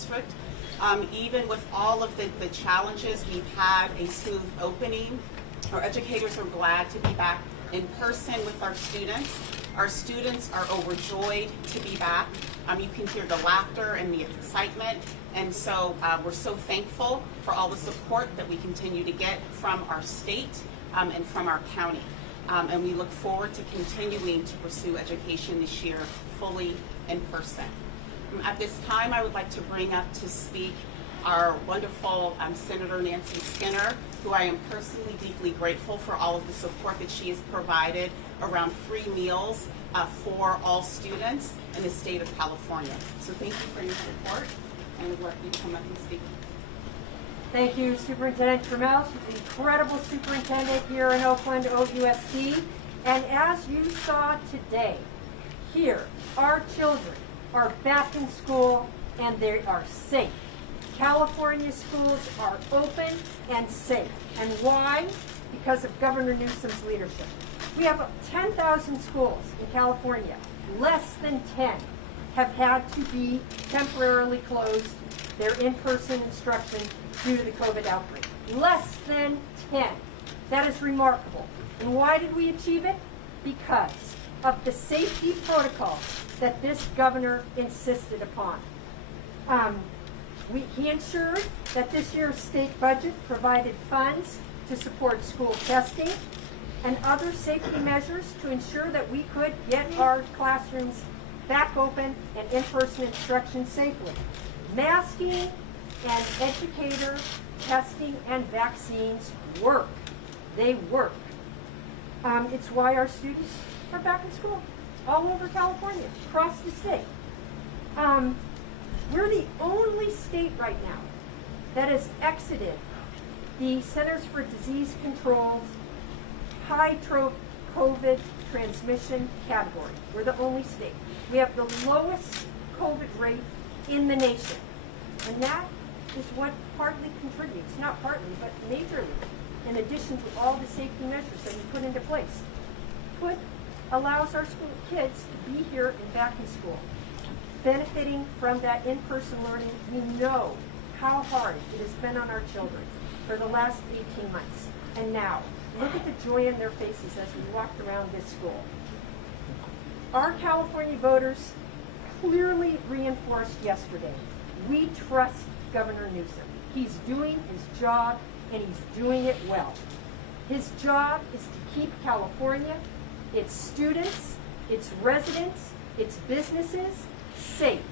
district. Even with all of the challenges, we've had a smooth opening. Our educators are glad to be back in person with our students. Our students are overjoyed to be back. You can hear the laughter and the excitement, and so we're so thankful for all the support that we continue to get from our state and from our county. And we look forward to continuing to pursue education this year fully in person. At this time, I would like to bring up to speak our wonderful Senator Nancy Skinner, who I am personally deeply grateful for all of the support that she has provided around free meals for all students in the state of California. So thank you for your support, and I would like you to come up and speak. Thank you, Superintendent Trammell. She's an incredible superintendent here in Oakland, OUSD. And as you saw today, here, our children are back in school and they are safe. California schools are open and safe. And why? Because of Governor Newsom's leadership. We have 10,000 schools in California. Less than 10 have had to be temporarily closed, their in-person instruction due to the COVID outbreak. Less than 10. That is remarkable. And why did we achieve it? Because of the safety protocols that this governor insisted upon. He ensured that this year's state budget provided funds to support school testing and other safety measures to ensure that we could get our classrooms back open and in-person instruction safely. Masking and educator testing and vaccines work. They work. It's why our students are back in school all over California, across the state. We're the only state right now that has exited the Centers for Disease Control's high COVID transmission category. We're the only state. We have the lowest COVID rate in the nation. And that is what partly contributes, not partly, but majorly, in addition to all the safety measures that we put into place, allows our school kids to be here and back in school. Benefiting from that in-person learning, we know how hard it has been on our children for the last 18 months. And now, look at the joy in their faces as we walked around this school. Our California voters clearly reinforced yesterday, we trust Governor Newsom. He's doing his job, and he's doing it well. His job is to keep California, its students, its residents, its businesses safe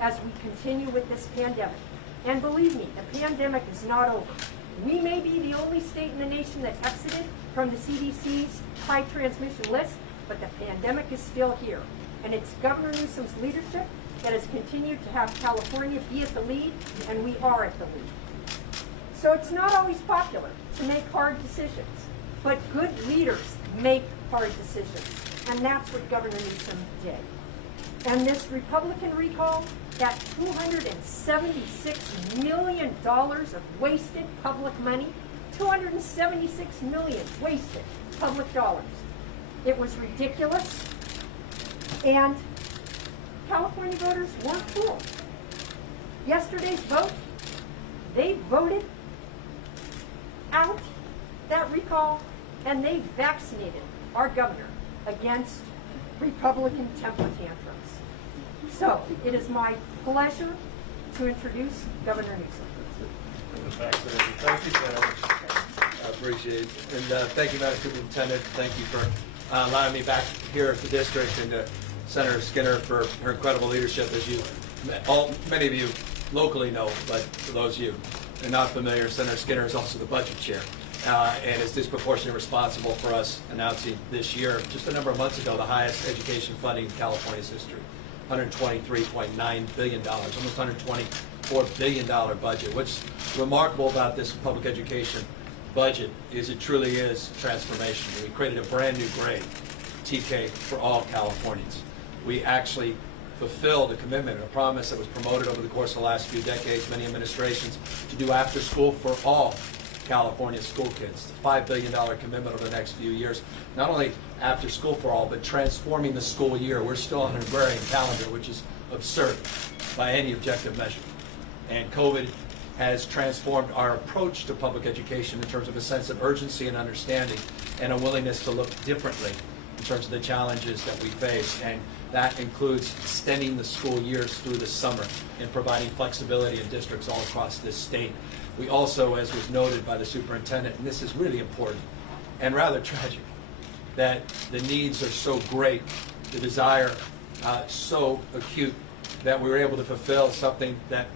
as we continue with this pandemic. And believe me, the pandemic is not over. We may be the only state in the nation that exited from the CDC's high transmission list, but the pandemic is still here. And it's Governor Newsom's leadership that has continued to have California be at the lead, and we are at the lead. So it's not always popular to make hard decisions, but good leaders make hard decisions. And that's what Governor Newsom did. And this Republican recall, that $276 million of wasted public money, $276 million wasted public dollars. It was ridiculous, and California voters weren't fooled. Yesterday's vote, they voted out that recall, and they vaccinated our governor against Republican temper tantrums. So it is my pleasure to introduce Governor Newsom. Thank you, Senator. I appreciate it. And thank you, Madam Superintendent. Thank you for allowing me back here at the district, and Senator Skinner for her incredible leadership. As you, many of you locally know, but for those of you who are not familiar, Senator Skinner is also the budget chair. And is disproportionately responsible for us announcing this year, just a number of months ago, the highest education funding in California's history, $123.9 billion, almost $124 billion budget. What's remarkable about this public education budget is it truly is transformation. We created a brand new grade, TK, for all Californians. We actually fulfilled a commitment, a promise that was promoted over the course of the last few decades, many administrations, to do after school for all California school kids. The $5 billion commitment over the next few years. Not only after school for all, but transforming the school year. We're still on an agrarian calendar, which is absurd by any objective measure. And COVID has transformed our approach to public education in terms of a sense of urgency and understanding and a willingness to look differently in terms of the challenges that we face. And that includes extending the school years through the summer and providing flexibility in districts all across this state. We also, as was noted by the superintendent, and this is really important and rather tragic, that the needs are so great, the desire so acute, that we were able to fulfill something that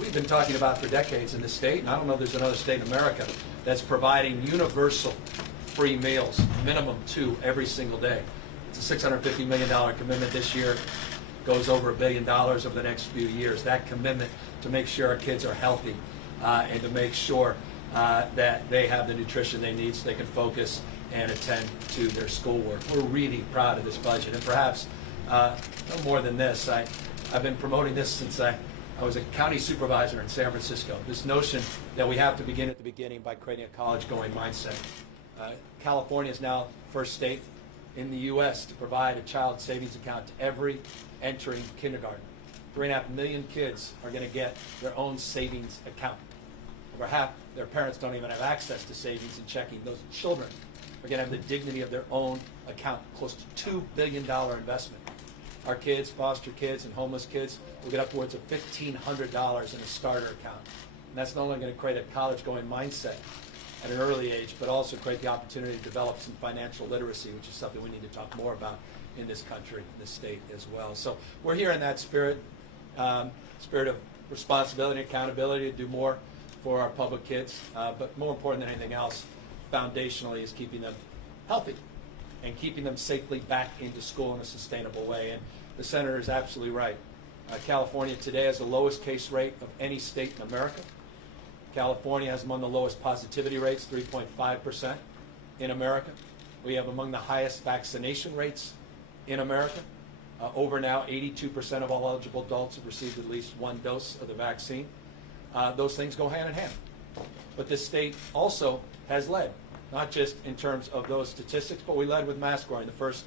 we've been talking about for decades in this state, and I don't know if there's another state in America that's providing universal free meals, minimum 2 every single day. It's a $650 million commitment this year, goes over $1 billion over the next few years. That commitment to make sure our kids are healthy and to make sure that they have the nutrition they need so they can focus and attend to their schoolwork. We're really proud of this budget, and perhaps no more than this. I've been promoting this since I was a county supervisor in San Francisco. This notion that we have to begin at the beginning by creating a college-going mindset. California is now the first state in the U.S. to provide a child savings account to every entering kindergarten. 3.5 million kids are going to get their own savings account. Over half their parents don't even have access to savings and checking. Those children are going to have the dignity of their own account, close to $2 billion investment. Our kids, foster kids, and homeless kids will get upwards of $1,500 in a starter account. And that's not only going to create a college-going mindset at an early age, but also create the opportunity to develop some financial literacy, which is something we need to talk more about in this country, in this state as well. So we're here in that spirit, spirit of responsibility and accountability to do more for our public kids, but more important than anything else, foundationally, is keeping them healthy and keeping them safely back into school in a sustainable way. And the senator is absolutely right. California today has the lowest case rate of any state in America. California has among the lowest positivity rates, 3.5% in America. We have among the highest vaccination rates in America. Over now, 82% of all eligible adults have received at least 1 dose of the vaccine. Those things go hand in hand. But this state also has led, not just in terms of those statistics, but we led with mask wearing, the first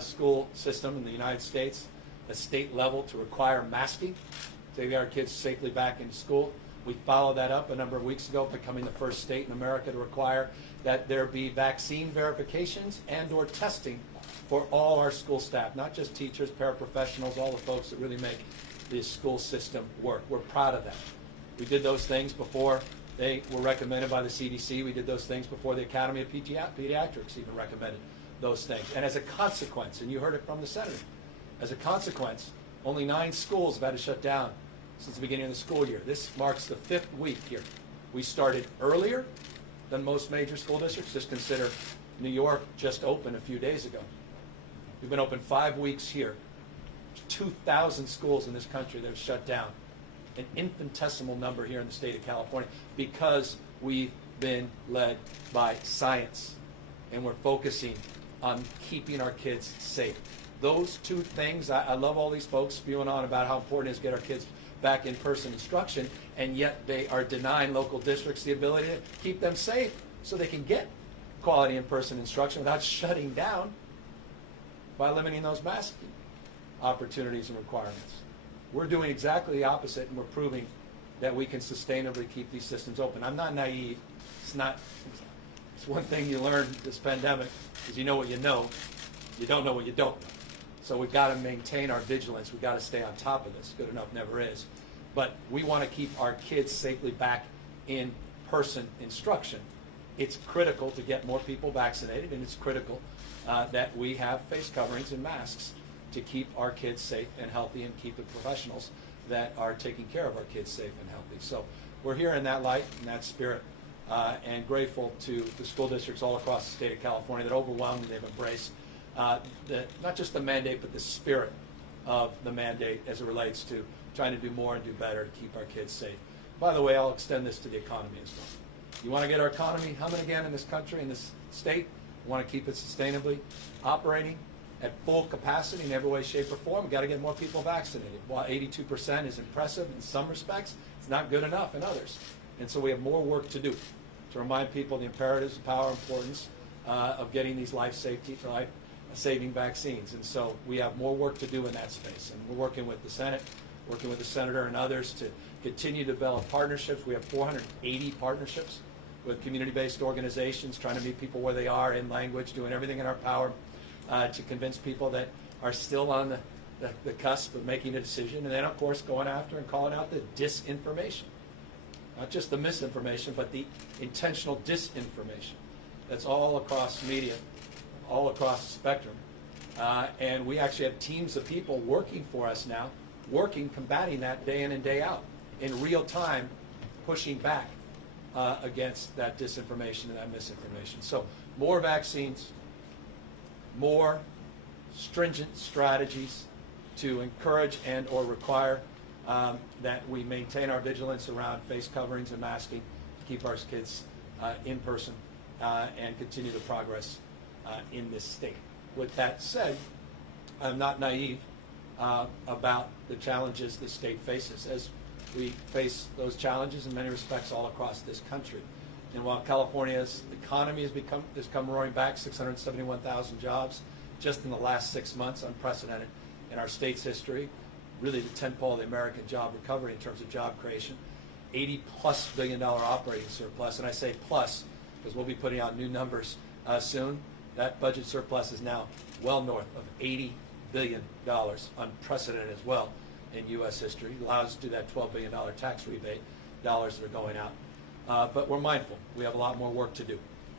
school system in the United States, at state level, to require masking to get our kids safely back into school. We followed that up a number of weeks ago, becoming the first state in America to require that there be vaccine verifications and or testing for all our school staff, not just teachers, paraprofessionals, all the folks that really make this school system work. We're proud of that. We did those things before they were recommended by the CDC. We did those things before the Academy of Pediatrics even recommended those things. And as a consequence, and you heard it from the senator, as a consequence, only 9 schools have had to shut down since the beginning of the school year. This marks the 5th week here. We started earlier than most major school districts. Just consider New York just opened a few days ago. We've been open 5 weeks here. 2,000 schools in this country that have shut down. An infinitesimal number here in the state of California, because we've been led by science and we're focusing on keeping our kids safe. Those 2 things, I love all these folks spewing on about how important it is to get our kids back in-person instruction, and yet they are denying local districts the ability to keep them safe so they can get quality in-person instruction without shutting down by limiting those masking opportunities and requirements. We're doing exactly the opposite, and we're proving that we can sustainably keep these systems open. I'm not naive. It's one thing you learn this pandemic is you know what you know. You don't know what you don't know. So we've got to maintain our vigilance. We've got to stay on top of this. Good enough never is. But we want to keep our kids safely back in person instruction. It's critical to get more people vaccinated, and it's critical that we have face coverings and masks to keep our kids safe and healthy and keep the professionals that are taking care of our kids safe and healthy. So we're here in that light, in that spirit, and grateful to the school districts all across the state of California that overwhelmingly have embraced not just the mandate, but the spirit of the mandate as it relates to trying to do more and do better to keep our kids safe. By the way, I'll extend this to the economy as well. You want to get our economy humming again in this country, in this state? We want to keep it sustainably operating at full capacity in every way, shape, or form. We've got to get more people vaccinated. While 82% is impressive in some respects, it's not good enough in others. And so we have more work to do to remind people the imperatives, the power, importance of getting these life-saving vaccines. And so we have more work to do in that space. And we're working with the Senate, working with the senator and others to continue to develop partnerships. We have 480 partnerships with community-based organizations, trying to meet people where they are in language, doing everything in our power to convince people that are still on the cusp of making a decision, and then of course going after and calling out the disinformation. Not just the misinformation, but the intentional disinformation that's all across media, all across the spectrum. And we actually have teams of people working for us now, combating that day in and day out, in real time, pushing back against that disinformation and that misinformation. So more vaccines, more stringent strategies to encourage and or require that we maintain our vigilance around face coverings and masking to keep our kids in person and continue the progress in this state. With that said, I'm not naive about the challenges the state faces, as we face those challenges in many respects all across this country. And while California's economy has come roaring back, 671,000 jobs just in the last 6 months, unprecedented in our state's history, really the tentpole of the American job recovery in terms of job creation, $80+ billion operating surplus, and I say plus because we'll be putting out new numbers soon. That budget surplus is now well north of $80 billion, unprecedented as well in U.S. history. It allows us to do that $12 billion tax rebate, dollars that are going out. But we're mindful. We have a lot more work to do.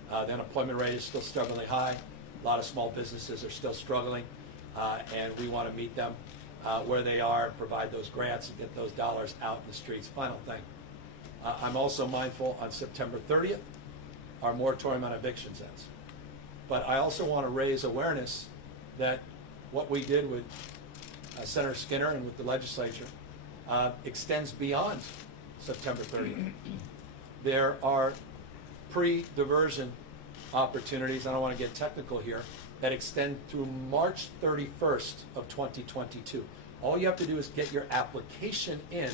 The unemployment rate is still stubbornly high. A lot of small businesses are still struggling, and we want to meet them where they are, provide those grants, and get those dollars out in the streets. Final thing. I'm also mindful on September 30th, our moratorium on evictions ends. But I also want to raise awareness that what we did with Senator Skinner and with the legislature extends beyond September 30th. There are pre-diversion opportunities, I don't want to get technical here, that extend through March 31st of 2022. All you have to do is get your application in,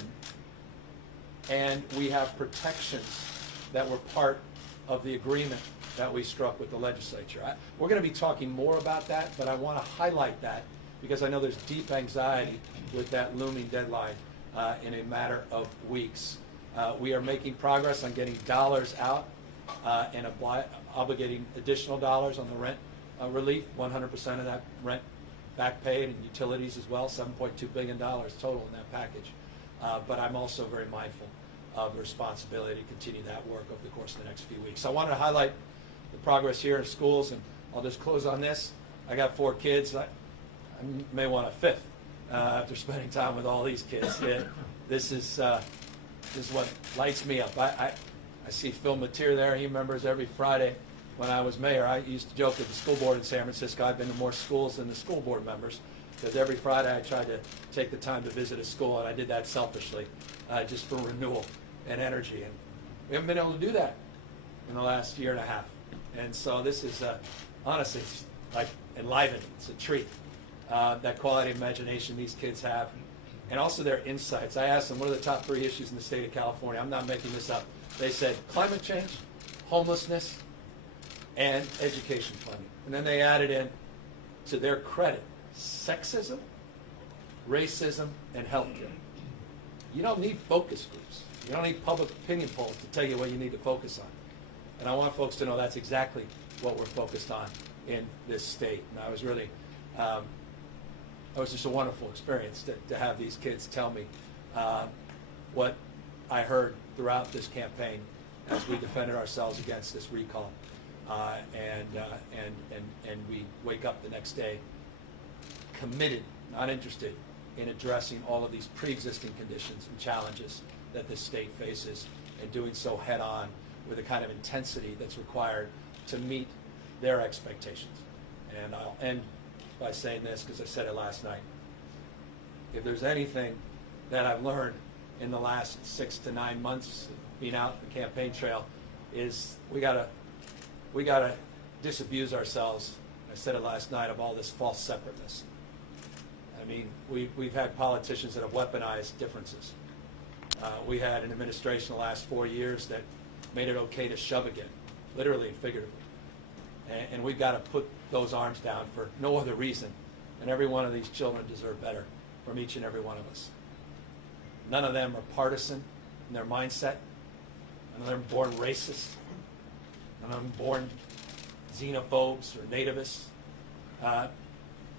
and we have protections that were part of the agreement that we struck with the legislature. We're going to be talking more about that, but I want to highlight that because I know there's deep anxiety with that looming deadline in a matter of weeks. We are making progress on getting dollars out and obligating additional dollars on the rent relief, 100% of that rent back paid, and utilities as well, $7.2 billion total in that package. But I'm also very mindful of the responsibility to continue that work over the course of the next few weeks. So I wanted to highlight the progress here in schools, and I'll just close on this. I got 4 kids. I may want a 5th after spending time with all these kids. This is what lights me up. I see Phil Mateer there. He remembers every Friday when I was mayor. I used to joke with the school board in San Francisco. I've been to more schools than the school board members, because every Friday I tried to take the time to visit a school, and I did that selfishly, just for renewal and energy. And we haven't been able to do that in the last year and a half. And so this is, honestly, it's like enlivening. It's a treat. That quality of imagination these kids have, and also their insights. I asked them, what are the top 3 issues in the state of California? I'm not making this up. They said climate change, homelessness, and education funding. And then they added in, to their credit, sexism, racism, and healthcare. You don't need focus groups. You don't need public opinion polls to tell you what you need to focus on. And I want folks to know that's exactly what we're focused on in this state. And I was really, it was just a wonderful experience to have these kids tell me what I heard throughout this campaign as we defended ourselves against this recall. And we wake up the next day committed, not interested in addressing all of these pre-existing conditions and challenges that this state faces, and doing so head on with the kind of intensity that's required to meet their expectations. And I'll end by saying this, because I said it last night. If there's anything that I've learned in the last 6 to 9 months being out the campaign trail, is we gotta disabuse ourselves, I said it last night, of all this false separateness. I mean, we've had politicians that have weaponized differences. We had an administration the last 4 years that made it okay to shove again, literally and figuratively. And we've got to put those arms down for no other reason. And every one of these children deserve better from each and every one of us. None of them are partisan in their mindset. None of them are born racist. None of them are born xenophobes or nativists.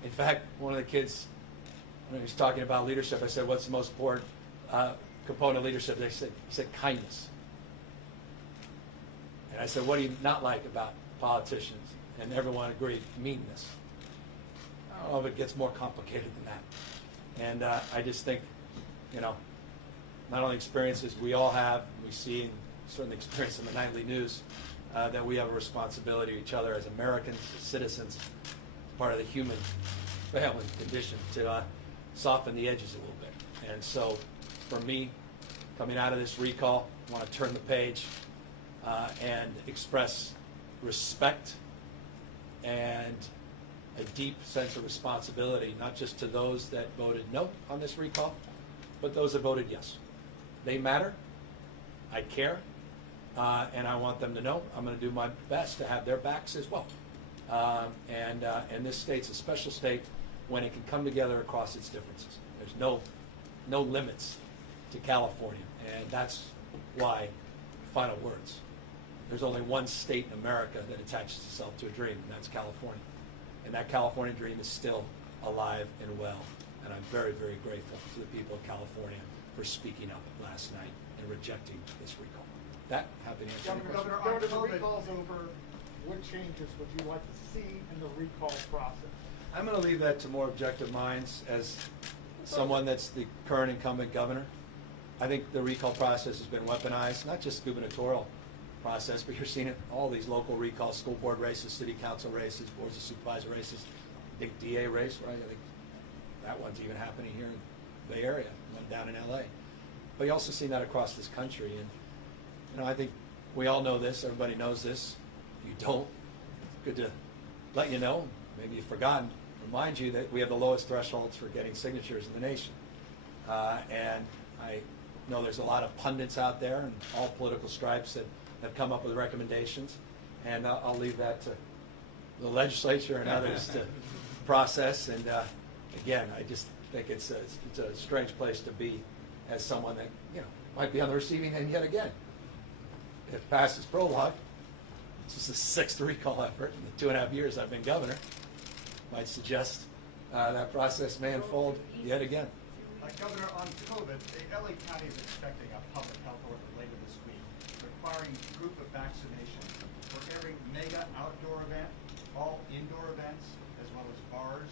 In fact, one of the kids, when he was talking about leadership, I said, what's the most important component of leadership? He said kindness. And I said, what do you not like about politicians? And everyone agreed, meanness. I don't know if it gets more complicated than that. And I just think, not only experiences we all have, we see and certainly experience in the nightly news, that we have a responsibility to each other as Americans, as citizens, part of the human family condition to soften the edges a little bit. And so for me, coming out of this recall, I want to turn the page and express respect and a deep sense of responsibility, not just to those that voted no on this recall, but those that voted yes. They matter. I care. And I want them to know I'm going to do my best to have their backs as well. And this state's a special state when it can come together across its differences. There's no limits to California, and that's why, final words, there's only one state in America that attaches itself to a dream, and that's California. And that California dream is still alive and well. And I'm very, very grateful to the people of California for speaking up last night and rejecting this recall. That, happy to answer any questions. Governor, after the recall's over, what changes would you like to see in the recall process? I'm going to leave that to more objective minds. As someone that's the current incumbent governor, I think the recall process has been weaponized, not just gubernatorial process, but you're seeing it all these local recalls, school board races, city council races, boards of supervisor races, big DA race, right? I think that one's even happening here in the Bay Area, one down in LA. But you also see that across this country. And I think we all know this, everybody knows this. If you don't, it's good to let you know, maybe you've forgotten, remind you that we have the lowest thresholds for getting signatures in the nation. And I know there's a lot of pundits out there and all political stripes that have come up with recommendations, and I'll leave that to the legislature and others to process. And again, I just think it's a strange place to be as someone that might be on the receiving end yet again. If passes prologue, this is the 6th recall effort in the 2.5 years I've been governor. Might suggest that process may unfold yet again. Governor, on COVID, LA County is expecting a public health order later this week requiring proof of vaccination for every mega outdoor event, all indoor events, as well as bars.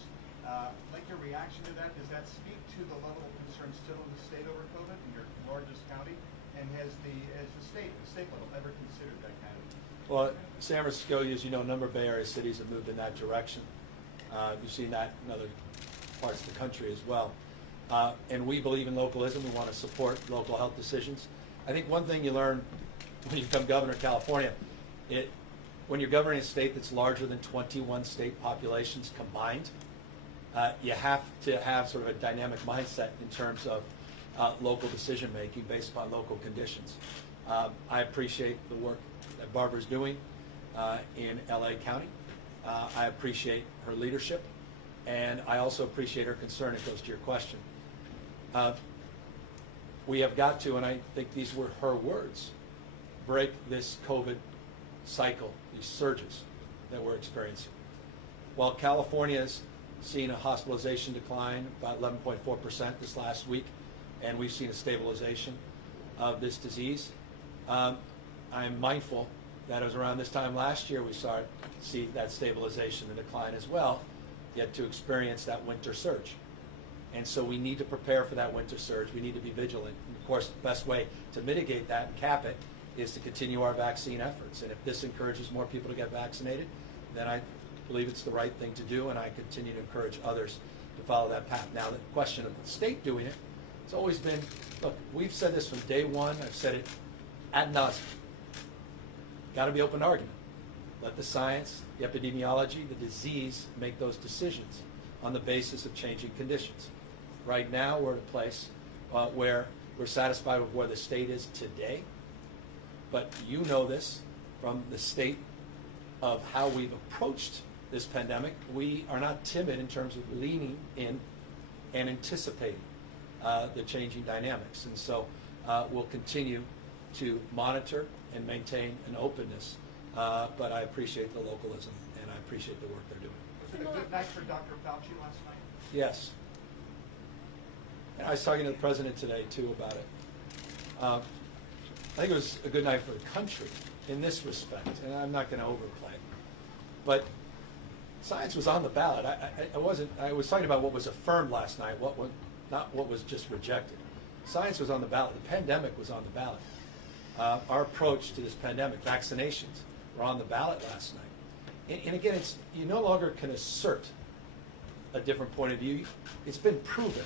Like your reaction to that, does that speak to the level of concern still in the state over COVID in your largest county? And has the state level ever considered that kind of? Well, San Francisco, as you know, a number of Bay Area cities have moved in that direction. You've seen that in other parts of the country as well. And we believe in localism. We want to support local health decisions. I think one thing you learn when you become governor of California, when you're governing a state that's larger than 21 state populations combined, you have to have sort of a dynamic mindset in terms of local decision making based upon local conditions. I appreciate the work that Barbara's doing in LA County. I appreciate her leadership, and I also appreciate her concern. It goes to your question. We have got to, and I think these were her words, break this COVID cycle, these surges that we're experiencing. While California's seen a hospitalization decline about 11.4% this last week, and we've seen a stabilization of this disease, I'm mindful that it was around this time last year we started to see that stabilization and decline as well, yet to experience that winter surge. And so we need to prepare for that winter surge. We need to be vigilant. And of course, the best way to mitigate that and cap it is to continue our vaccine efforts. And if this encourages more people to get vaccinated, then I believe it's the right thing to do, and I continue to encourage others to follow that path. Now, the question of the state doing it, it's always been, look, we've said this from day one. I've said it ad nauseum. Got to be open to argument. Let the science, the epidemiology, the disease make those decisions on the basis of changing conditions. Right now, we're at a place where we're satisfied with where the state is today. But you know this from the state of how we've approached this pandemic. We are not timid in terms of leaning in and anticipating the changing dynamics. And so we'll continue to monitor and maintain an openness, but I appreciate the localism and I appreciate the work they're doing. Was it a good night for Dr. Fauci last night? Yes. And I was talking to the president today too about it. I think it was a good night for the country in this respect, and I'm not going to overplay it. But science was on the ballot. I was talking about what was affirmed last night, not what was just rejected. Science was on the ballot. The pandemic was on the ballot. Our approach to this pandemic, vaccinations, were on the ballot last night. And again, you no longer can assert a different point of view. It's been proven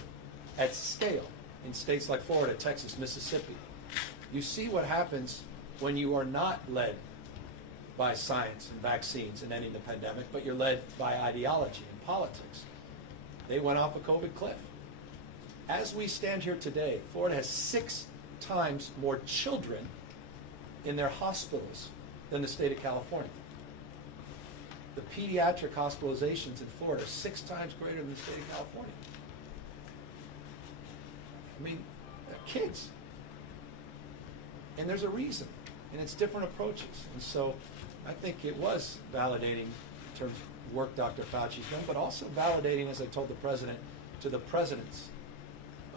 at scale in states like Florida, Texas, Mississippi. You see what happens when you are not led by science and vaccines and ending the pandemic, but you're led by ideology and politics. They went off a COVID cliff. As we stand here today, Florida has 6 times more children in their hospitals than the state of California. The pediatric hospitalizations in Florida are 6 times greater than the state of California. I mean, they're kids. And there's a reason, and it's different approaches. And so I think it was validating in terms of work Dr. Fauci's done, but also validating, as I told the president, to the president's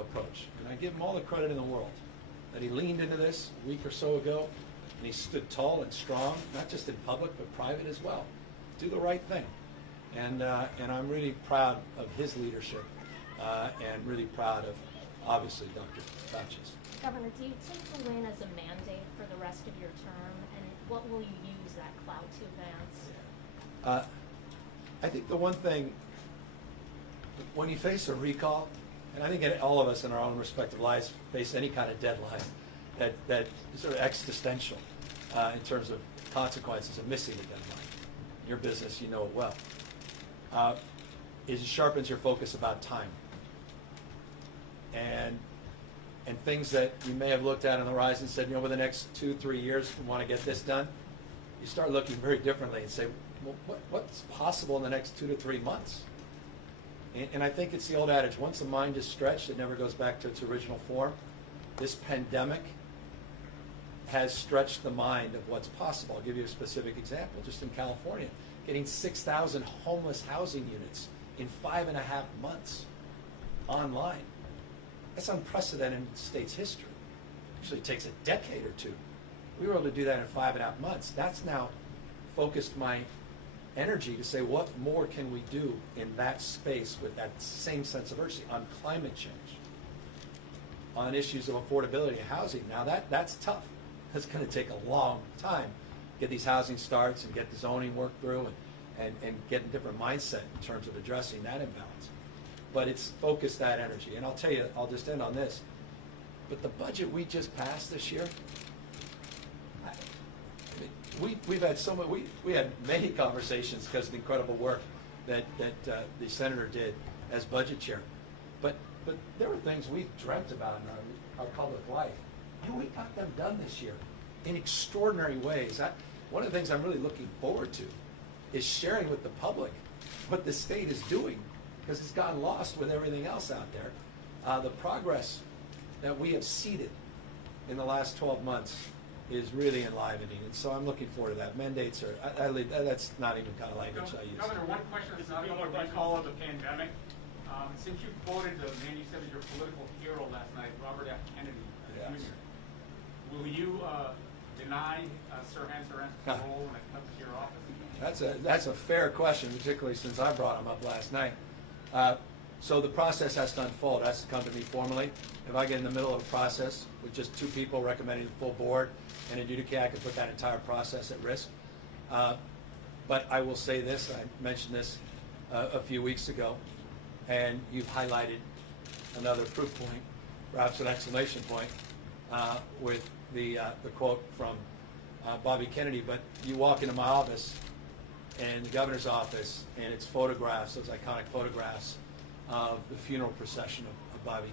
approach. And I give him all the credit in the world that he leaned into this a week or so ago, and he stood tall and strong, not just in public, but private as well. Do the right thing. And I'm really proud of his leadership and really proud of, obviously, Dr. Fauci's. Governor, do you take the win as a mandate for the rest of your term, and what will you use that clout to advance? I think the one thing, when you face a recall, and I think all of us in our own respective lives face any kind of deadline that is sort of existential in terms of consequences of missing a deadline. In your business, you know it well. It sharpens your focus about time. And things that you may have looked at on the horizon and said, over the next 2-3 years, we want to get this done. You start looking very differently and say, well, what's possible in the next 2 to 3 months? And I think it's the old adage, once the mind is stretched, it never goes back to its original form. This pandemic has stretched the mind of what's possible. I'll give you a specific example. Just in California, getting 6,000 homeless housing units in 5.5 months online. That's unprecedented in the state's history. Usually it takes a decade or 2. We were able to do that in 5.5 months. That's now focused my energy to say, what more can we do in that space with that same sense of urgency on climate change, on issues of affordability and housing. Now that's tough. That's going to take a long time. Get these housing starts and get the zoning worked through and get a different mindset in terms of addressing that imbalance. But it's focused that energy. And I'll tell you, I'll just end on this. But the budget we just passed this year, we've had so much. We had many conversations because of the incredible work that the senator did as budget chair. But there were things we dreamt about in our public life. We got them done this year in extraordinary ways. One of the things I'm really looking forward to is sharing with the public what the state is doing, because it's gotten lost with everything else out there. The progress that we have seeded in the last 12 months is really enlivening, and so I'm looking forward to that. Mandates are, that's not even kind of language I use. Governor, one question is not only recall of the pandemic. Since you quoted the man you said was your political hero last night, Robert F. Kennedy Jr., will you deny Sirhan's parole when it comes to your office? That's a fair question, particularly since I brought him up last night. So the process has to unfold. It has to come to me formally. If I get in the middle of a process with just 2 people recommending the full board and adjudicate, I could put that entire process at risk. But I will say this, I mentioned this a few weeks ago, and you've highlighted another proof point, perhaps an exclamation point, with the quote from Bobby Kennedy. But you walk into my office and the governor's office, and it's photographs, those iconic photographs of the funeral procession of Bobby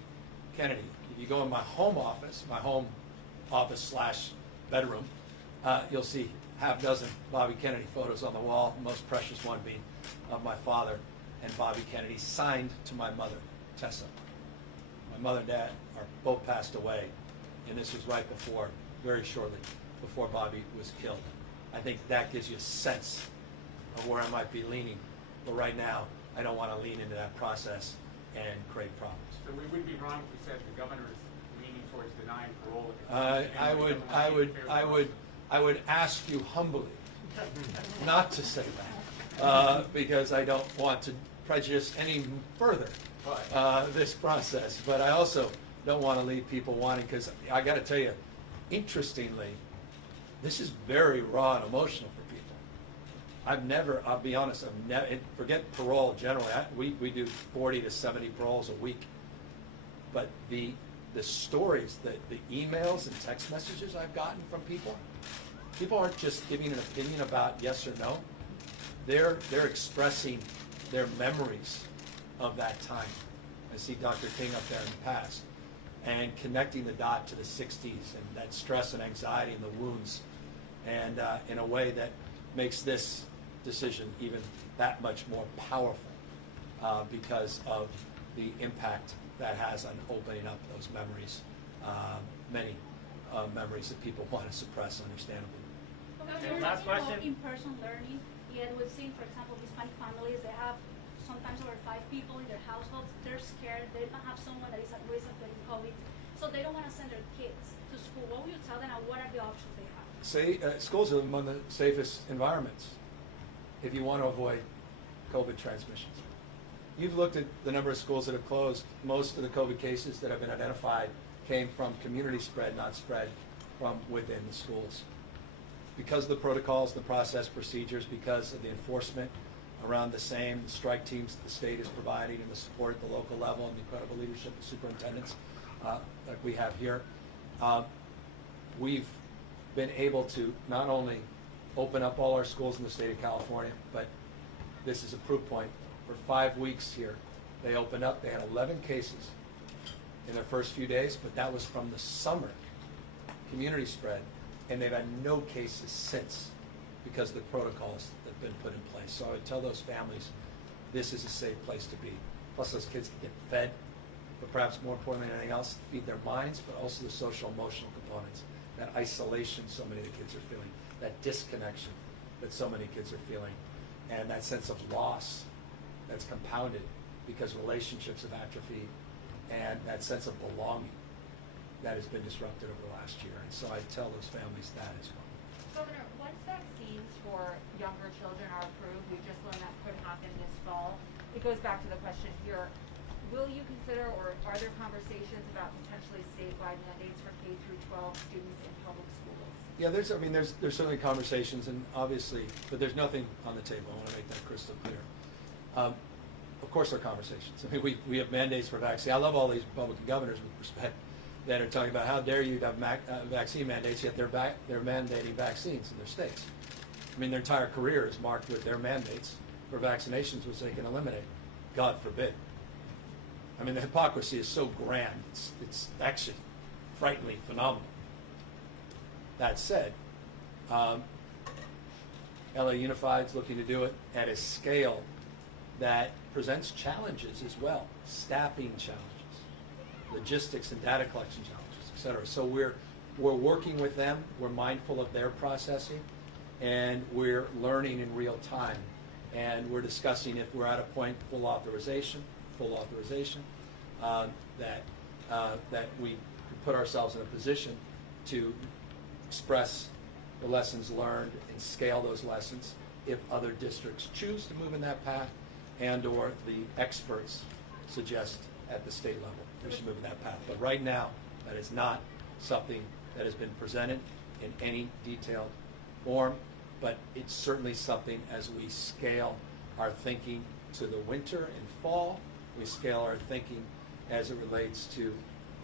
Kennedy. If you go in my home office / bedroom, you'll see half dozen Bobby Kennedy photos on the wall, the most precious one being of my father and Bobby Kennedy, signed to my mother, Tessa. My mother and dad are both passed away, and this was right before, very shortly before Bobby was killed. I think that gives you a sense of where I might be leaning. But right now, I don't want to lean into that process and create problems. So we wouldn't be wrong if we said the governor is leaning towards denying parole. I would ask you humbly not to say that, because I don't want to prejudice any further this process. But I also don't want to leave people wanting, because I got to tell you, interestingly, this is very raw and emotional for people. I'll be honest, forget parole generally. We do 40 to 70 paroles a week. But the stories, the emails and text messages I've gotten from people aren't just giving an opinion about yes or no. They're expressing their memories of that time. I see Dr. King up there in the past, and connecting the dot to the 60s and that stress and anxiety and the wounds, and in a way that makes this decision even that much more powerful because of the impact that has on opening up those memories, many memories that people want to suppress, understandably. Okay, last question. In-person learning, yet we've seen, for example, Hispanic families, they have sometimes over 5 people in their households. They're scared. They don't have someone that is at risk of getting COVID, so they don't want to send their kids to school. What would you tell them, and what are the options they have? Schools are among the safest environments if you want to avoid COVID transmissions. You've looked at the number of schools that have closed. Most of the COVID cases that have been identified came from community spread, not spread from within the schools. Because of the protocols, the process, procedures, because of the enforcement around the strike teams that the state is providing, and the support at the local level, and the incredible leadership of superintendents that we have here, we've been able to not only open up all our schools in the state of California, but this is a proof point. For 5 weeks here, they opened up. They had 11 cases in their first few days, but that was from the summer community spread, and they've had no cases since because of the protocols that have been put in place. So I would tell those families this is a safe place to be. Plus, those kids can get fed, but perhaps more importantly than anything else, feed their minds, but also the social emotional components, that isolation so many of the kids are feeling, that disconnection that so many kids are feeling, and that sense of loss that's compounded because relationships have atrophied, and that sense of belonging that has been disrupted over the last year. And so I tell those families that as well. Governor, once vaccines for younger children are approved, we just learned that could happen this fall. It goes back to the question here, will you consider, or are there conversations about potentially statewide mandates for K through 12 students in public schools? Yeah, there's certainly conversations, and obviously, but there's nothing on the table. I want to make that crystal clear. Of course, there are conversations. I mean, we have mandates for vaccine. I love all these Republican governors, with respect, that are talking about how dare you have vaccine mandates, yet they're mandating vaccines in their states. I mean, their entire career is marked with their mandates for vaccinations, which they can eliminate. God forbid. I mean, the hypocrisy is so grand. It's actually frighteningly phenomenal. That said, LA Unified is looking to do it at a scale that presents challenges as well, staffing challenges, logistics and data collection challenges, et cetera. So we're working with them. We're mindful of their processing, and we're learning in real time. And we're discussing if we're at a point full authorization, that we put ourselves in a position to express the lessons learned and scale those lessons if other districts choose to move in that path, and or the experts suggest at the state level we should move in that path. But right now, that is not something that has been presented in any detailed form, but it's certainly something as we scale our thinking to the winter and fall, we scale our thinking as it relates to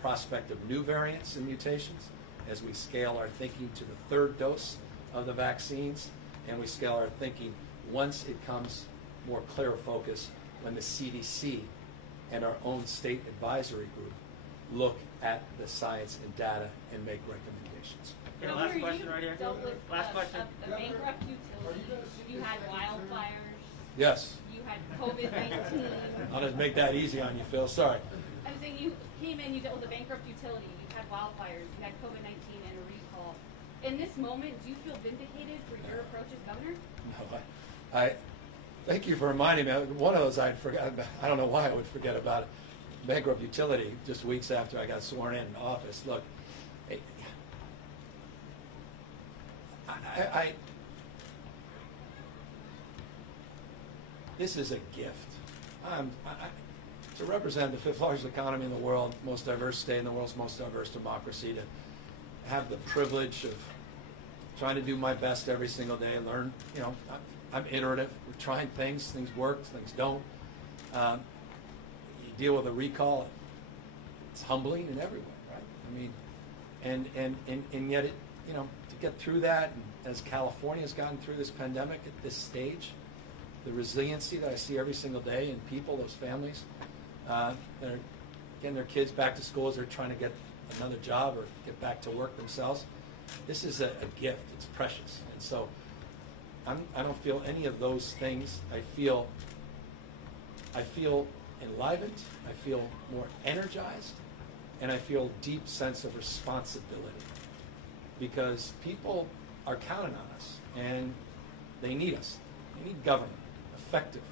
prospect of new variants and mutations, as we scale our thinking to the third dose of the vaccines, and we scale our thinking once it comes more clear focus when the CDC and our own state advisory group look at the science and data and make recommendations. Okay, last question right here. Dealt with Last question. a bankrupt utility. You had wildfires. Yes. You had COVID-19. I'll just make that easy on you, Phil. Sorry. I'm saying you came in, you dealt with a bankrupt utility, you've had wildfires, you had COVID-19 and a recall. In this moment, do you feel vindicated for your approach as governor? No, I thank you for reminding me. One of those I'd forgot about. I don't know why I would forget about it. Bankrupt utility, just weeks after I got sworn in office. Look, this is a gift. To represent the fifth largest economy in the world, most diverse state in the world's most diverse democracy, to have the privilege of trying to do my best every single day and learn. You know, I'm iterative. We're trying things. Things work. Things don't. You deal with a recall. It's humbling in every way, right? I mean, and yet, you know, to get through that, and as California has gotten through this pandemic at this stage, the resiliency that I see every single day in people, those families, that are getting their kids back to school as they're trying to get another job or get back to work themselves. This is a gift. It's precious. And so I don't feel any of those things. I feel enlivened. I feel more energized. And I feel a deep sense of responsibility, because people are counting on us and they need us. They need government, effective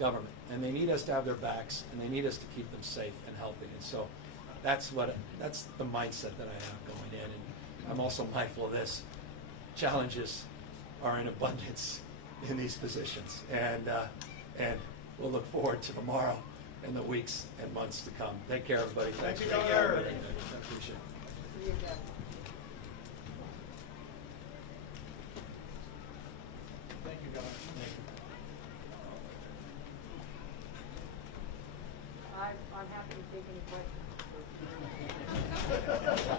government, and they need us to have their backs, and they need us to keep them safe and healthy. And so that's the mindset that I have going in. And I'm also mindful of this. Challenges are in abundance in these positions, and we'll look forward to tomorrow and the weeks and months to come. Take care, everybody. Thanks for being here. I appreciate it. Thank you, Governor. I'm happy to take any questions.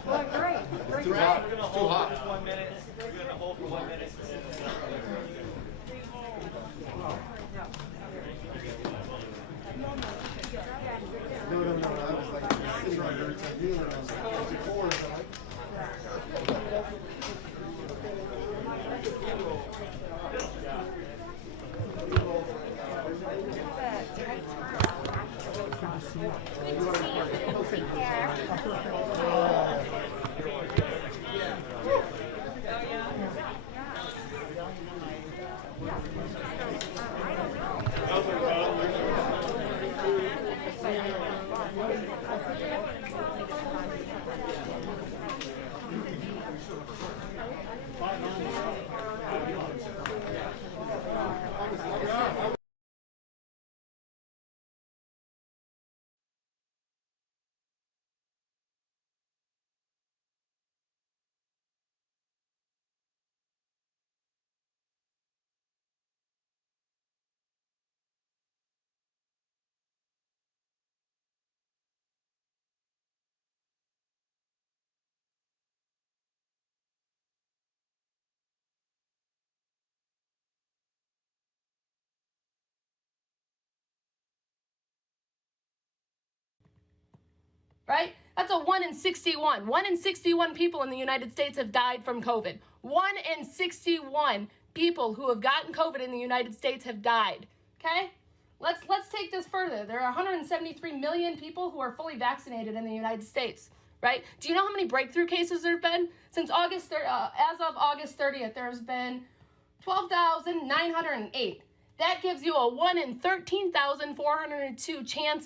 Well, great. Great. Too hot. We're going to hold for just 1 minute. We're going to hold for 1 minute. No, I was like sitting on your tribune and I was like, forward, right? That's a 1 in 61. 1 in 61 people in the United States have died from COVID. 1 in 61 people who have gotten COVID in the United States have died, okay? Let's take this further. There are 173 million people who are fully vaccinated in the United States, right? Do you know how many breakthrough cases there have been? Since as of August 30th, there's been 12,908. That gives you a 1 in 13,402 chance